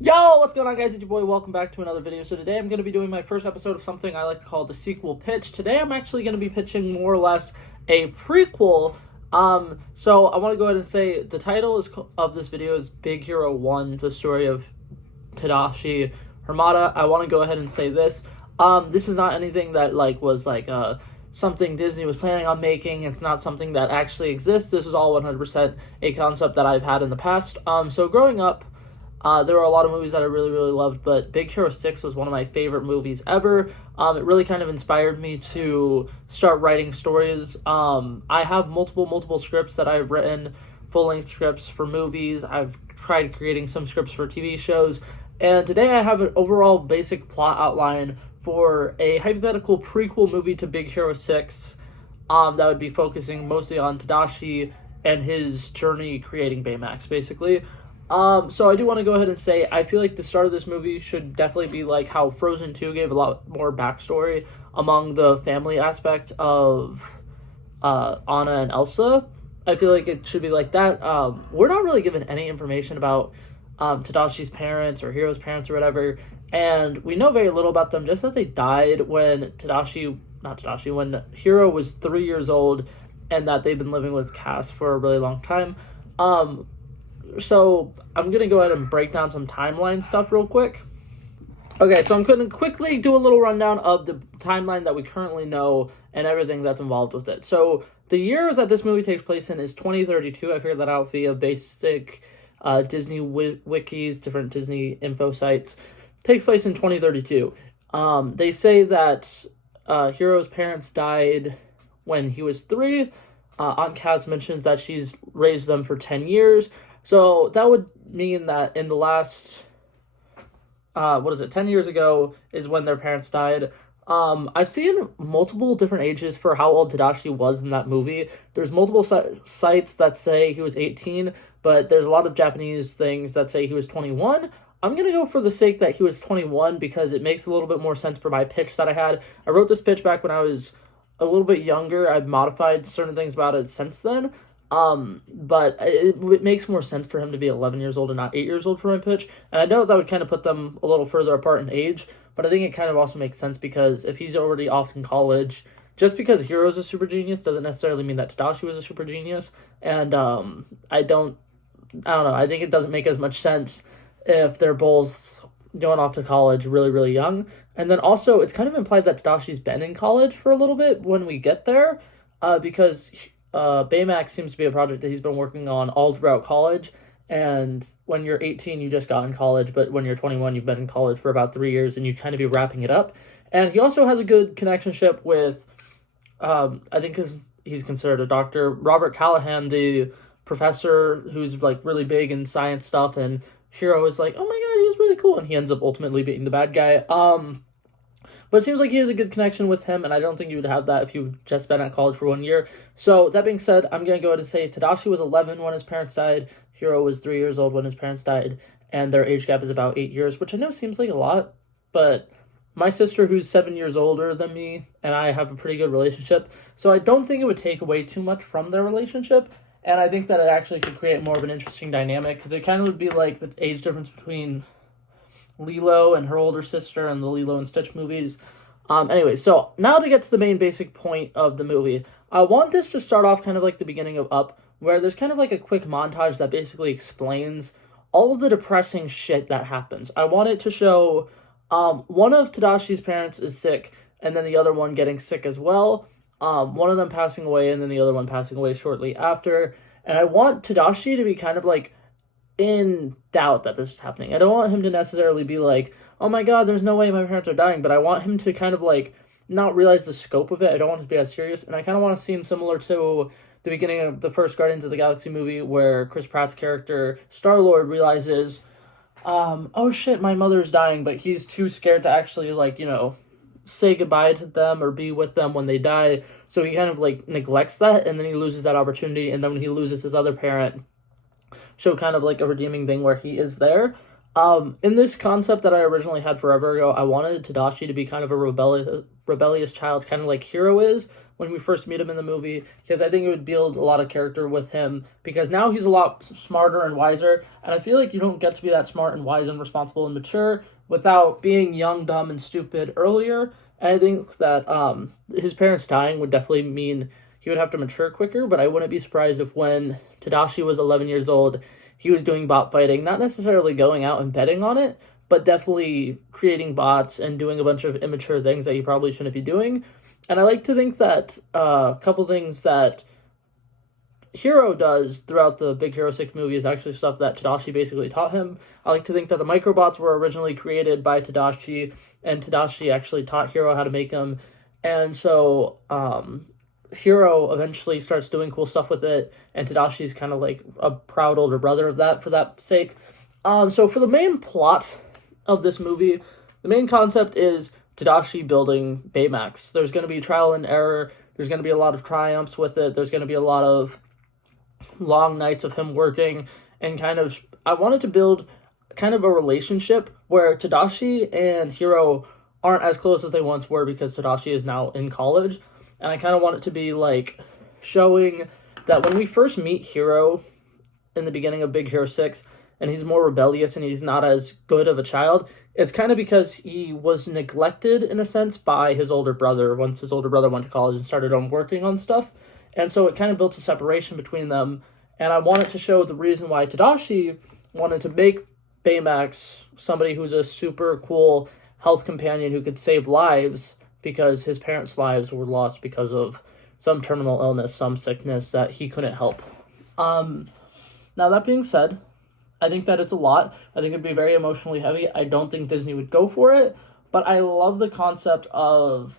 Yo, what's going on, guys? It's your boy. Welcome back to another video. So today I'm going to be doing my first episode of something I like to call the sequel pitch. Today I'm actually going to be pitching more or less a prequel. So I want to go ahead and say the title of this video is Big Hero 1, the story of Tadashi Hamada. I want to go ahead and say this. This is not anything that was something Disney was planning on making. It's not something that actually exists. This is all 100% a concept that I've had in the past. So growing up, there were a lot of movies that I really, really loved, but Big Hero 6 was one of my favorite movies ever. It really kind of inspired me to start writing stories. I have multiple scripts that I've written, full-length scripts for movies. I've tried creating some scripts for TV shows, and today I have an overall basic plot outline for a hypothetical prequel movie to Big Hero 6 that would be focusing mostly on Tadashi and his journey creating Baymax, basically. So I do want to go ahead and say, I feel like the start of this movie should definitely be like how Frozen 2 gave a lot more backstory among the family aspect of, Anna and Elsa. I feel like it should be like that. We're not really given any information about, Tadashi's parents or Hiro's parents or whatever, and we know very little about them, just that they died when when Hiro was 3 years old, and that they've been living with Cass for a really long time. So I'm going to go ahead and break down some timeline stuff real quick. Okay, so I'm going to quickly do a little rundown of the timeline that we currently know and everything that's involved with it. So the year that this movie takes place in is 2032. I figured that out via basic Disney wikis, different Disney info sites. It takes place in 2032. They say that Hiro's parents died when he was 3. Aunt Cass mentions that she's raised them for 10 years. So that would mean that in the last, 10 years ago is when their parents died. I've seen multiple different ages for how old Tadashi was in that movie. There's multiple sites that say he was 18, but there's a lot of Japanese things that say he was 21. I'm going to go for the sake that he was 21 because it makes a little bit more sense for my pitch that I had. I wrote this pitch back when I was a little bit younger. I've modified certain things about it since then. But it makes more sense for him to be 11 years old and not 8 years old for my pitch. And I know that would kind of put them a little further apart in age, but I think it kind of also makes sense because if he's already off in college, just because Hiro's a super genius doesn't necessarily mean that Tadashi was a super genius. And, I don't know. I think it doesn't make as much sense if they're both going off to college really, really young. And then also, it's kind of implied that Tadashi's been in college for a little bit when we get there, because Baymax seems to be a project that he's been working on all throughout college, and when you're 18 you just got in college, but when you're 21 you've been in college for about 3 years and you kind of be wrapping it up. And he also has a good connectionship with I think he's considered a doctor, Robert Callahan, the professor who's like really big in science stuff, and Hiro is like, oh my god, he's really cool, and he ends up ultimately beating the bad guy. But it seems like he has a good connection with him, and I don't think you would have that if you've just been at college for 1 year. So, that being said, I'm going to go ahead and say Tadashi was 11 when his parents died, Hiro was 3 years old when his parents died, and their age gap is about 8 years, which I know seems like a lot, but my sister, who's 7 years older than me, and I have a pretty good relationship, so I don't think it would take away too much from their relationship, and I think that it actually could create more of an interesting dynamic, because it kind of would be like the age difference between Lilo and her older sister and the Lilo and Stitch movies. Anyway, so now to get to the main basic point of the movie. I want this to start off kind of like the beginning of Up, where there's kind of like a quick montage that basically explains all of the depressing shit that happens. I want it to show one of Tadashi's parents is sick, and then the other one getting sick as well. One of them passing away, and then the other one passing away shortly after. And I want Tadashi to be kind of like in doubt that this is happening. I don't want him to necessarily be like, oh my god, there's no way my parents are dying, but I want him to kind of like not realize the scope of it. I don't want it to be as serious, and I kind of want a scene similar to the beginning of the first Guardians of the Galaxy movie where Chris Pratt's character, Star-Lord, realizes, oh shit, my mother's dying, but he's too scared to actually, like, say goodbye to them or be with them when they die, so he kind of, like, neglects that, and then he loses that opportunity, and then when he loses his other parent, show kind of like a redeeming thing where he is there. In this concept that I originally had forever ago, I wanted Tadashi to be kind of a rebellious child, kind of like Hiro is, when we first meet him in the movie, because I think it would build a lot of character with him, because now he's a lot smarter and wiser, and I feel like you don't get to be that smart and wise and responsible and mature without being young, dumb, and stupid earlier. And I think that his parents dying would definitely mean he would have to mature quicker, but I wouldn't be surprised if when Tadashi was 11 years old, he was doing bot fighting, not necessarily going out and betting on it, but definitely creating bots and doing a bunch of immature things that he probably shouldn't be doing. And I like to think that a couple things that Hiro does throughout the Big Hero 6 movie is actually stuff that Tadashi basically taught him. I like to think that the microbots were originally created by Tadashi, and Tadashi actually taught Hiro how to make them. And so Hiro eventually starts doing cool stuff with it, and Tadashi's kind of like a proud older brother of that for that sake. So for the main plot of this movie, the main concept is Tadashi building Baymax. There's going to be trial and error. There's going to be a lot of triumphs with it. There's going to be a lot of long nights of him working, and I wanted to build kind of a relationship where Tadashi and Hiro aren't as close as they once were because Tadashi is now in college. And I kind of want it to be like showing that when we first meet Hiro in the beginning of Big Hero 6, and he's more rebellious and he's not as good of a child, it's kind of because he was neglected in a sense by his older brother once his older brother went to college and started on working on stuff. And so it kind of built a separation between them. And I wanted to show the reason why Tadashi wanted to make Baymax somebody who's a super cool health companion who could save lives, because his parents' lives were lost because of some terminal illness, some sickness that he couldn't help. Now, that being said, I think that it's a lot. I think it'd be very emotionally heavy. I don't think Disney would go for it, but I love the concept of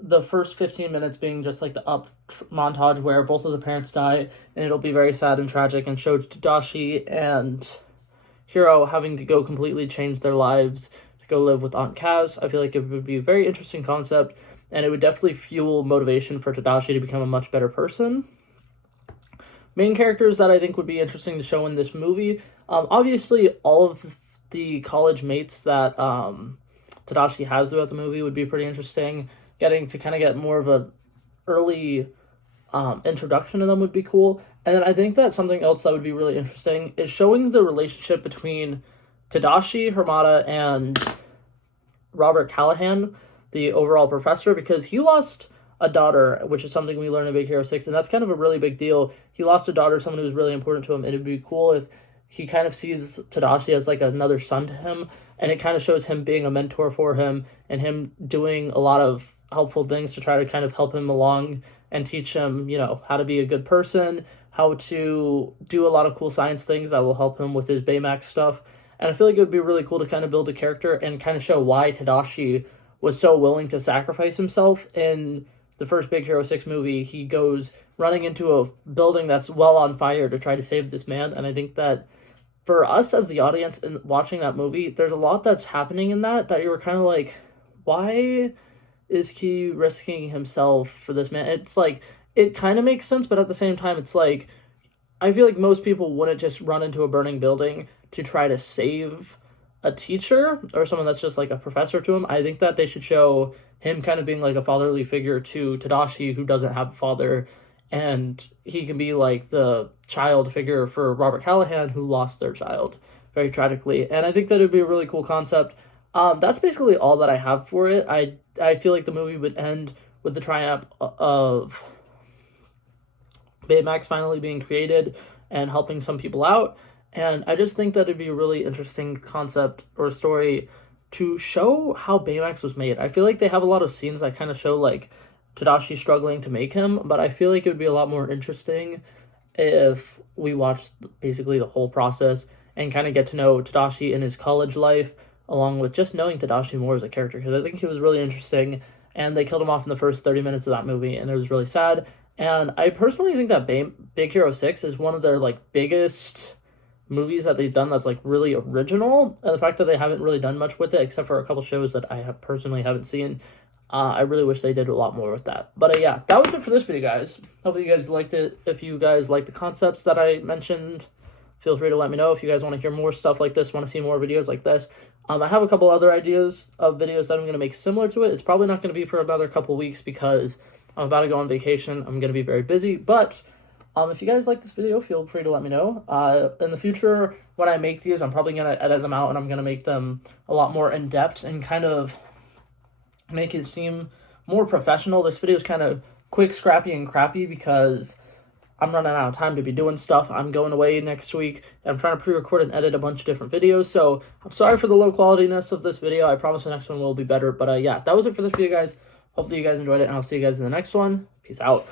the first 15 minutes being just like the up montage where both of the parents die, and it'll be very sad and tragic, and show Tadashi and Hiro having to go completely change their lives to go live with Aunt Kaz. I feel like it would be a very interesting concept, and it would definitely fuel motivation for Tadashi to become a much better person. Main characters that I think would be interesting to show in this movie, obviously all of the college mates that Tadashi has throughout the movie would be pretty interesting. Getting to kind of get more of a early introduction to them would be cool. And then I think that something else that would be really interesting is showing the relationship between Tadashi, Hermata, and Robert Callahan, the overall professor, because he lost a daughter, which is something we learn in Big Hero 6, and that's kind of a really big deal. He lost a daughter, someone who was really important to him, and it'd be cool if he kind of sees Tadashi as like another son to him, and it kind of shows him being a mentor for him, and him doing a lot of helpful things to try to kind of help him along and teach him, how to be a good person, how to do a lot of cool science things that will help him with his Baymax stuff. And I feel like it would be really cool to kind of build a character and kind of show why Tadashi was so willing to sacrifice himself. In the first Big Hero 6 movie, he goes running into a building that's well on fire to try to save this man. And I think that for us as the audience in watching that movie, there's a lot that's happening in that you were kind of like, why is he risking himself for this man? It's like, it kind of makes sense, but at the same time, it's like, I feel like most people wouldn't just run into a burning building to try to save a teacher or someone that's just like a professor to him. I think that they should show him kind of being like a fatherly figure to Tadashi, who doesn't have a father, and he can be like the child figure for Robert Callahan, who lost their child very tragically. And I think that it'd be a really cool concept. That's basically all that I have for it. I feel like the movie would end with the triumph of Baymax finally being created and helping some people out. And I just think that it'd be a really interesting concept or story to show how Baymax was made. I feel like they have a lot of scenes that kind of show like Tadashi struggling to make him, but I feel like it would be a lot more interesting if we watched basically the whole process and kind of get to know Tadashi in his college life, along with just knowing Tadashi more as a character, because I think he was really interesting, and they killed him off in the first 30 minutes of that movie, and it was really sad. And I personally think that Big Hero 6 is one of their like biggest movies that they've done that's like really original, and the fact that they haven't really done much with it except for a couple shows that I have personally haven't seen, I really wish they did a lot more with that. But yeah, that was it for this video, guys. Hopefully you guys liked it. If you guys like the concepts that I mentioned, feel free to let me know. If you guys want to hear more stuff like this, want to see more videos like this, I have a couple other ideas of videos that I'm going to make similar to it. It's probably not going to be for another couple weeks because I'm about to go on vacation. I'm going to be very busy, but if you guys like this video, feel free to let me know. In the future, when I make these, I'm probably going to edit them out, and I'm going to make them a lot more in-depth and kind of make it seem more professional. This video is kind of quick, scrappy, and crappy because I'm running out of time to be doing stuff. I'm going away next week, and I'm trying to pre-record and edit a bunch of different videos, so I'm sorry for the low qualityness of this video. I promise the next one will be better, but yeah, that was it for this video, guys. Hopefully you guys enjoyed it, and I'll see you guys in the next one. Peace out.